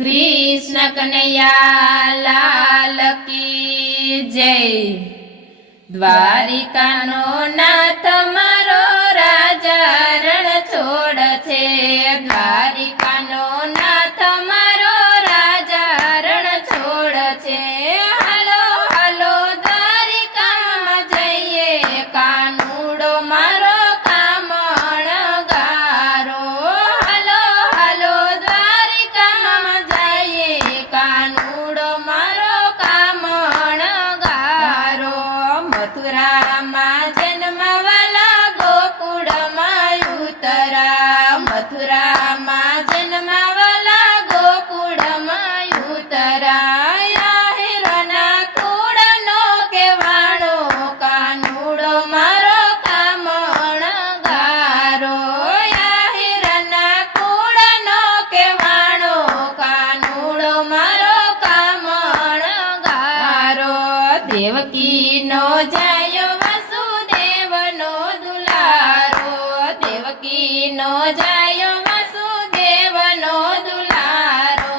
कृष्ण कन्हैया लाल की जय। द्वारिका नो नाथ मारो राजा रण छोड़ छे। द्वारिका नो नाथ मारो राजा रण छोड़ छे। हालो हालो द्वारिका में जइए कानुड़ो मारो कामण गारो। हालो हालो द्वारिका में जइए कानुड़ो मारो कामण गारो। मथुरा में जन्मवाला गोकुळ में उतरा। मथुरा में जन्मवाला गोकुळ में उतरा। हिरणा कूड़नो केवाणो कानुड़ो मारो कामण गारो। हिरणा कूड़नो केवाणो कानुड़ो मारो कामण गारो। देवकी नो जायो वासुदेव नो दुलारो। देवकी नो जायो वासुदेव नो दुलारो।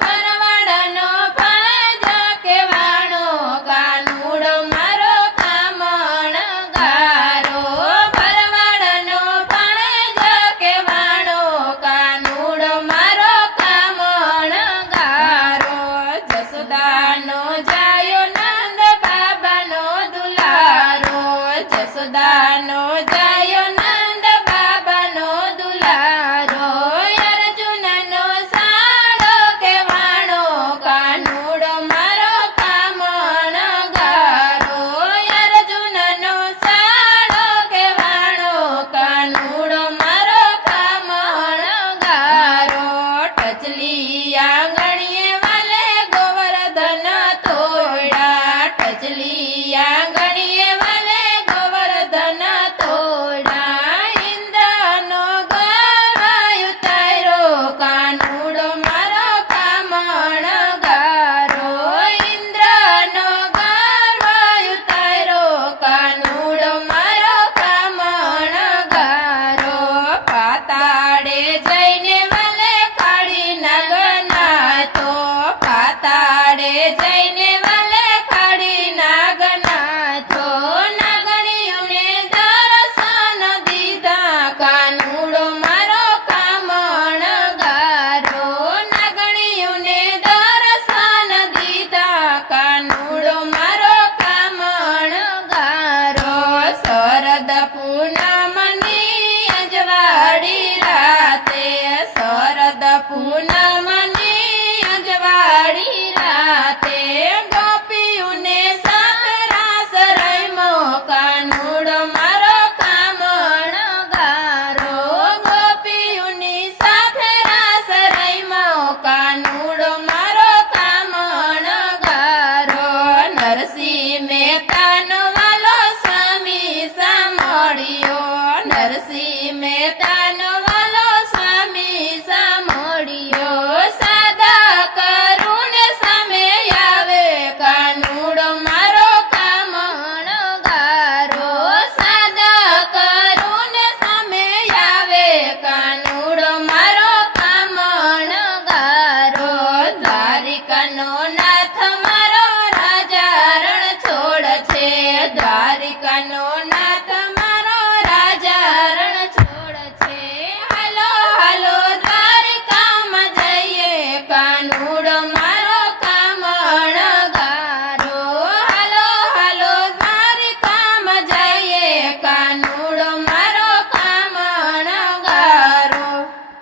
परवाड़नो फरज केवाणो कानुड़ो मारो कामण गारो। परवाड़नो फरज केवाणो कानुड़ो मारो कामण गारो। जसोदानो जायो नंद बाबानो दुलारो। जसोदानो जायो नंद बाबानो दुलारो। अर्जुननो साड़ो केवाणो कानुड़ो मारो कामण गारो। अर्जुननो साड़ो केवाणो कानुड़ो मारो कामण गारो। टचली आंगणीए वाले गोवर्धन तोड़ा। टचली आंगणीए वाले गोवर्धन तोड़ा। इंद्रनो गर्व उतार्यो कानुड़ो मारो कामण गारो। इंद्रनो गर्व उतार्यो कानुड़ो मारो कामण गारो। पाताळे जईने वाले काळी नाग नाचतो। पाताळे जई